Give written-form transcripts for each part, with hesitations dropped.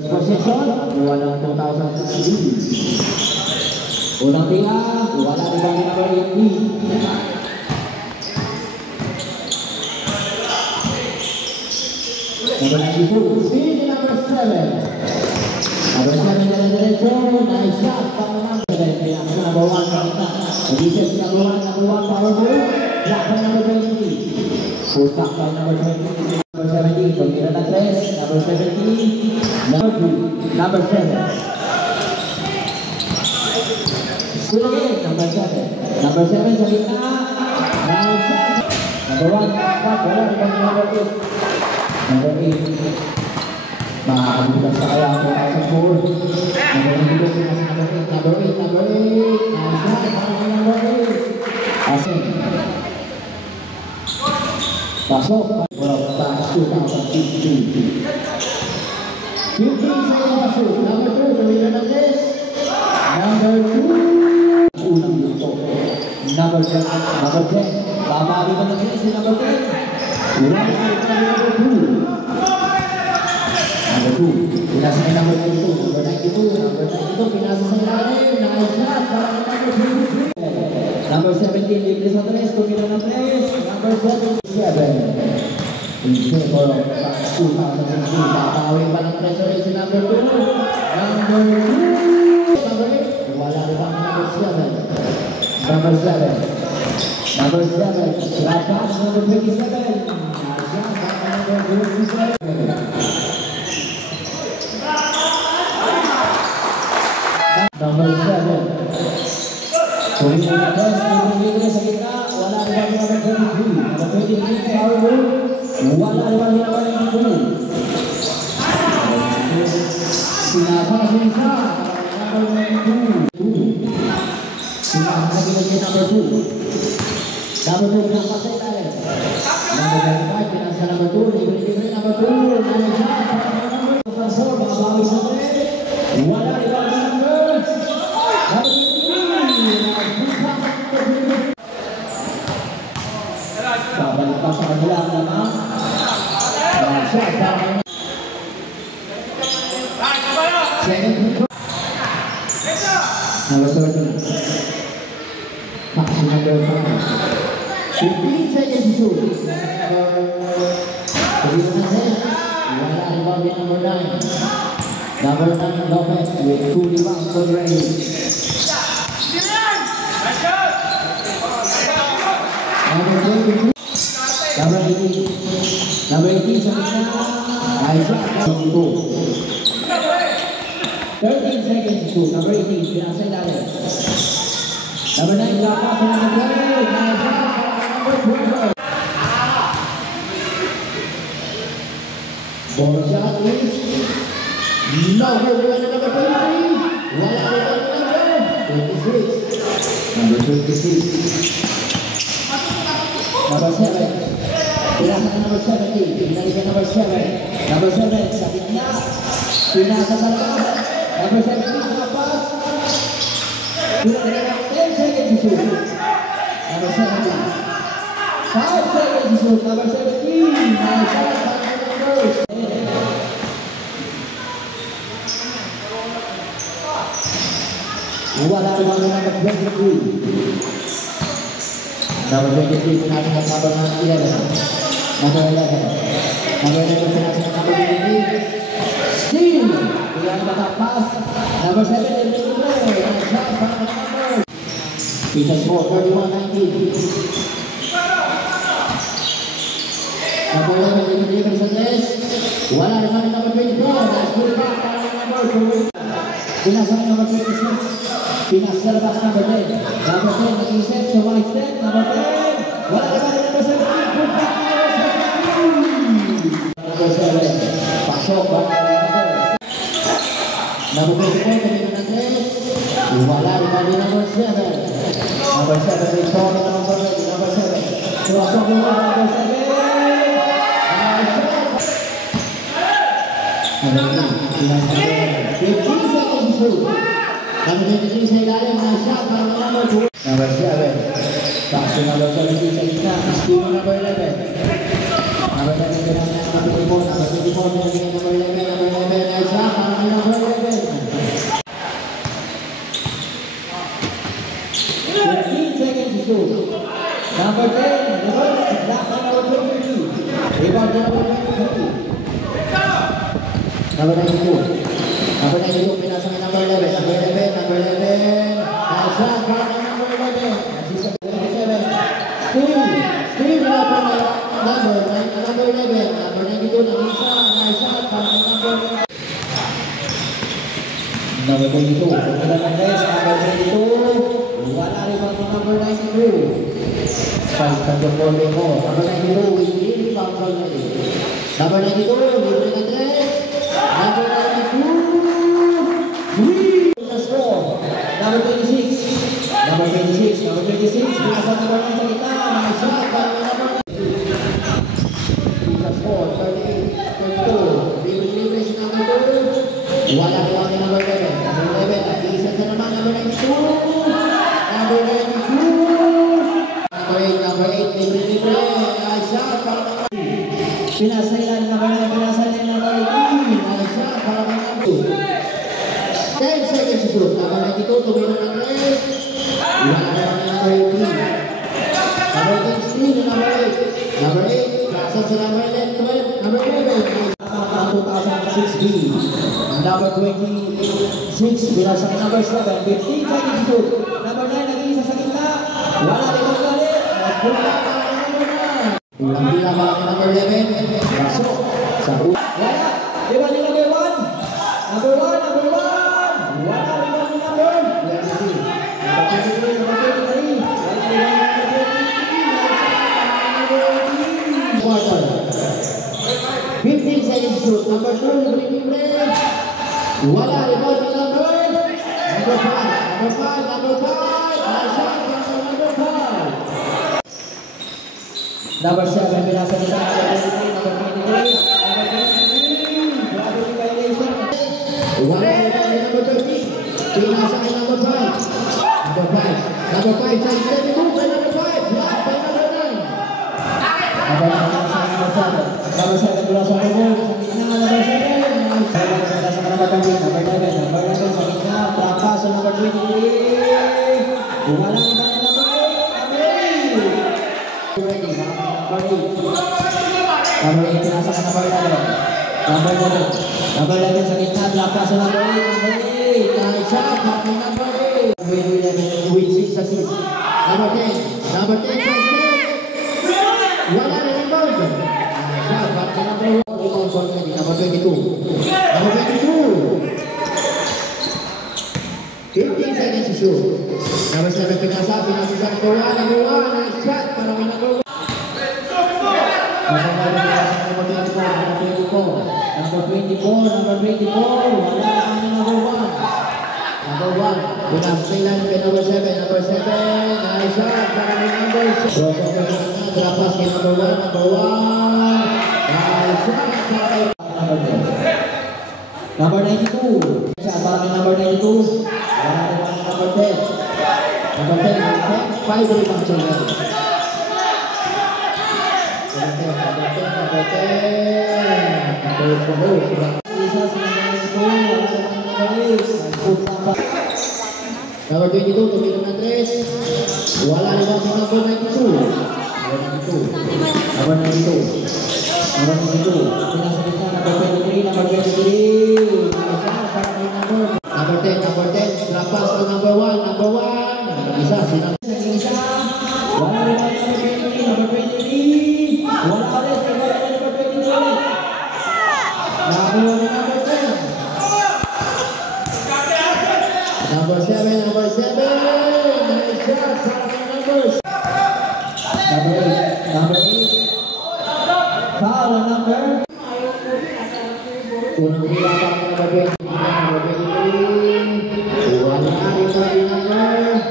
Possession, buwan ng 2016. Unang tira, wala rin bang number 18. Number 92, speed number 7. Number 7 na diretso, nice shot, pang number 7. Number 1 sa kita. Edition number 1, power move. Black by number 20. Putak by number 20. Number 17, pagkira na 3. Number 17. Number 2, number 7. Still again, number 7. Number 7 sa kita. Nice shot. Number 1, wala rin bang number 8. Number 8. Makakabukas na kaya ako sa 4. Number 8. Number 8. Number 8. Nice shot. Number 8. Asin. Pasok. World Class 2015. 15 sa iyo pasok. Number 2. Tumira ng list. Number 2. Unang dito. Number 10. Number 10. Babali ka ng list. Number 10. Number 2. Number 2. Pinasa ka number 92. Number 92. Number 92. Pinasa sa ilalim. Nice shot. Para number 23. Number 17. Libre sa 3. Tumira ng 3. Number 77. Hindi ko lang sa 2016. Tatawin pa ng treasury si number 2. Number 2. Number 8. Wala rin ang number 7. Number 7. Number 7. Rajas number 27. Rajas number 27. Number 7. Tuloy na natin. Libre sa kita. Wala rin ang number 23. Number 23 sa Arrow. Wala naman yung naman yung puno. Sinasabi siya. Number 2. Sinasabi niya number 2. Number 2 na pasay tayo. Number 5. Pinasa number 2. Libre number 2. Nalay siya. Number 4. Babawi sa 3. Wala rin ang number. Babalik pa sa kanila ang naman. Number 13. Paksi number 5. 15 seconds to shoot. Wala rebound din number 9. Number 9 Lopez with 2 rebounds for the race. Number 22. Number 18. Number 18 sa kita. Nice shot. 2. 13 seconds to shoot. Number 18. Pinasa ilalim. Number 9. Lapas sa number 12. Nice shot. Number 12. Ball shot is no good. Number 23. Wala rin number 26. Number 26. Number 7. Pinasa number 17. Pinalikan number 7. Number 7 sa gitna. Pinasa sa labas. Number 17 sa labas. Pinalikan 10 seconds to shoot. Number 17. 5 seconds to shoot. Number 17. Nice shot. Wala rin ang number 23. Number 23, pinasa ng number 11. Number 11. Number 11, pinasa ng number 23. Steal! Ilan matapas. Number 7, Nice shot para ng number. Pizza score, 31-19. Number 11, delivery sa test. Wala rin ang number 24. Nice good back para ng number 2. Pinasa ng number 26. Pinasa sa labas number 10. Number 10, naging set sa white step. Number 10. Wala naman number 17. Good back number 7. Pasok ba? Number 24, naging ng 3. Wala naman number 7. Number 7, Victoria number 7. Number 7. Pasok mo number 7. Number 8. 15 seconds to shoot. Number 23 sa ilalim, nice shot para ng number 2. Number 7. Pass number 17 sa gitna. Steal number 11. Number 11 number 24. Number 24 number 11. Number 11, nice shot para Number 92. Number 92, pinasa kay number 11. Number 11, number 11. Nice shot para kay number 11. Assist sa 27. Steve na po na number 11. Number 92 na isa. Nice shot para kay number 11. Number 22. Number 22. Wala rin pa number 92. Five controlling mo. Number 92, we really found already. Number 92, libre na tres. Number 92, we the score. Number 26. Number 26. Number 26. Binasa number 9 sa kita. Nice shot. Number 9. The score. 38. 32. Libre si number 2. Wala rin pa number 11. Number 11. At isa sa naman. Number 92. Number 92. Number 8, libre. Nice shot para kay pinasa ilan number 9, pinasa ilan number 8. Nice shot para kay number 2. 10 seconds to shoot. Number 92, tumira ng 3. Iwan na naman number 18. Number 16, number 8. Number 8, raksan sa number 11, number 11. 2006B. Number 26, pinasa kay number 7. 15 seconds to shoot. Number 9, nag-iisa sa gitna. Wala rin ang galit. Ulang bilang para number 11. Pasok sa wala. Diba ni number 1? Number 1, number 1. Wala rin ang number. Let's see. Number 23, number 23. Quarter. 15 seconds shoot. Number 2, libre. Wala rin ang number. Number 5, number 5, number 5. Nice shot para number 5. Number 7, binasa nila. Number 23, number 23. Gravity violation. Wala rin number 30. Binasa kay number 5. Number 5. Number 5 sa extend move by number 5. Block by number 9. Number 7. Number 7, binasa kay move. Sa gitna, number 7. Binasa kay number 20. Number 11. Number 11 sa gitna. Trapa sa number 23. Wala rin number 8. Ready. Number 8, pinasa ka number 11. Number 11. Number 11 sa gitna, block pass sa number 8. Number 8. Nice shot, happy number 8. Number 11, with 6 assists. Number 10. Number 10 sa extend. Wala rin rebound. Nice shot, happy number 1. Number 22. Number 22. 15 seconds to shoot. Number 7, pinasa sa number 1. Number 1, nice shot para kay number 1. Number 24, number 24, wala kami number 1. Number 1, binasa ilan kay number 7, number 7, nice shot para kay number 6. Drop pass kay number 1, number 1, nice shot para kay number 10. Number 92, shot para kay number 92, wala kay number 10. Number 10, 5 rebounds already. Number 22, tumira ng 3. Wala rin ang number 92. Number 92. Number 92. Pinasa kita, number 23, number 23. Number 10, number 10. Drop pass to number 1, number 1. Isa, sinang. Wala rin ang number 23, number 23. Wala ulit, number 23. Nakuha ni number 10. Number 7, number 7. Nice shot para kay numbers. Number 8, number 8. Foul on number. Unang bila pa ng number 20, number 23. Wala rin pa rin number 26.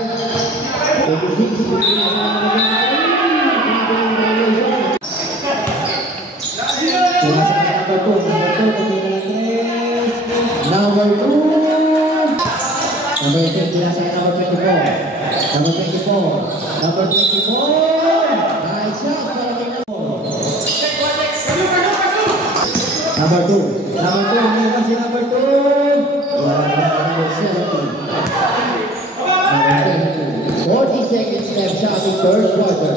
Number 2. Number 18, pinasa kay number 24. Number 24. Number 24. Nice shot para kay number 2. Number 2, hindi ba si number 2? Wala ba number 17. Number 17. 40 seconds left shot in third quarter.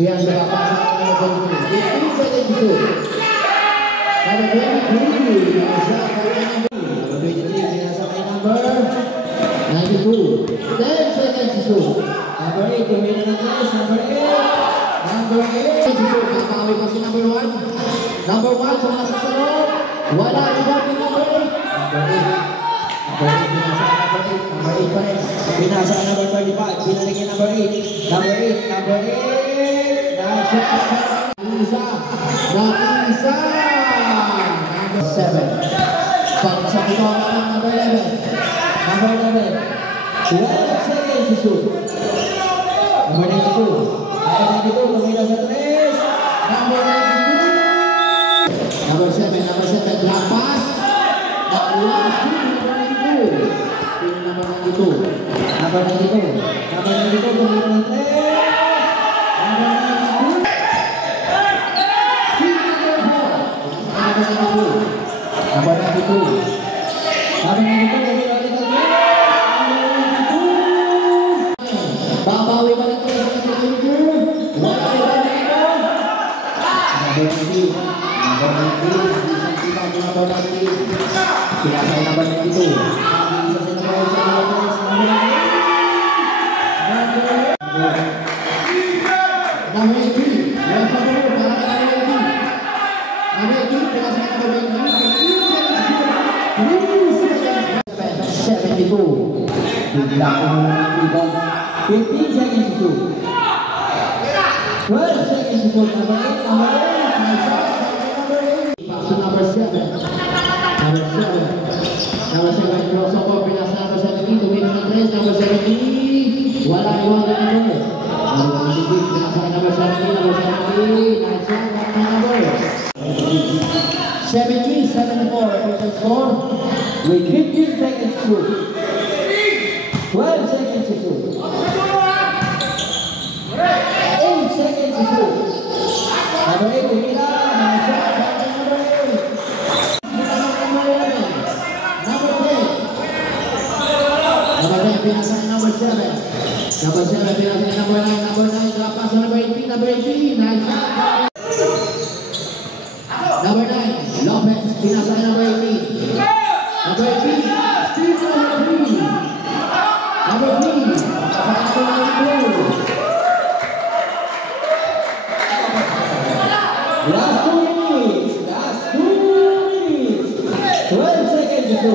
Yan nakapasa ng number 22. 15 seconds to shoot. Number 23, number 23, pinasa kay number 92. 10 seconds to shoot. Number 8, kumina ng tres. Number 8. Number 8 to shoot. Nakakawin pa si number 1. Number 1, sumasok sa loob. Wala rebound ni number 8. Number 8. Number 8 pa rin. Pinasa ang number 35. Binalik niya number 8. Number 8. Number 8. Nasa. Isa. Isa. Number 7. Pagkasak ito ang number 11. Number 11. 12 seconds to shoot. Number 92. Number 92. Kumila sa 3. Number 92. Number 7. Number 7. Drop pass. Nakuha. Number 92. Number 92. Number 92. Kumila ng 3. Number 92. Number 92. Number 92. Kumila ulit ng 3. Babawi pa nito sa number 92. Number 90. Number 90. Number 90. Pinasay number 92. Number 18. Number 72. Bigla ko ng rebound. 15 seconds to shoot. 12 seconds to shoot. Number 8. Number 8. Pass to number 7. Number 7. Number 7. Crossover. Pinasa number 17. Tumino ng 3. Number 17. Wala iwan na number. Number 17. Pinasa number 17. Number 17. Nice shot. Number 70. 74. Official score. With 15 seconds to shoot. 12 seconds to shoot. 8 seconds to shoot. Number 8, Kumila. Nice shot. Number 8. Number 11. Number 10. Number 10, pinasa number 7. Number 7, pinasa number 9. Number 9, drop pass number 18. Number 18. Nice shot. Number 9, Lopez. Pinasa number 18. Number 18. Steve number 3. Number 3. Last 2 minutes. Last 2 minutes. 12 seconds to go.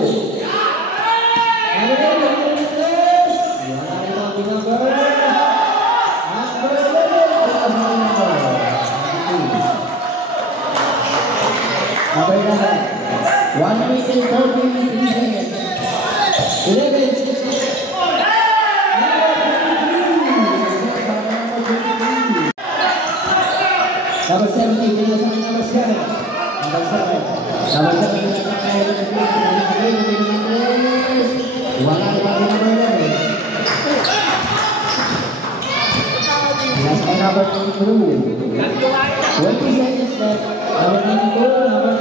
Number 8, number 11. 1 minute and 43 seconds. 11 seconds. Number 17, pinasa kay number 7. Number 7. Number 7, pinasa kay number 3. Wala na ba number 11? Pinasa kay number 22. 20 seconds left. Number 22, number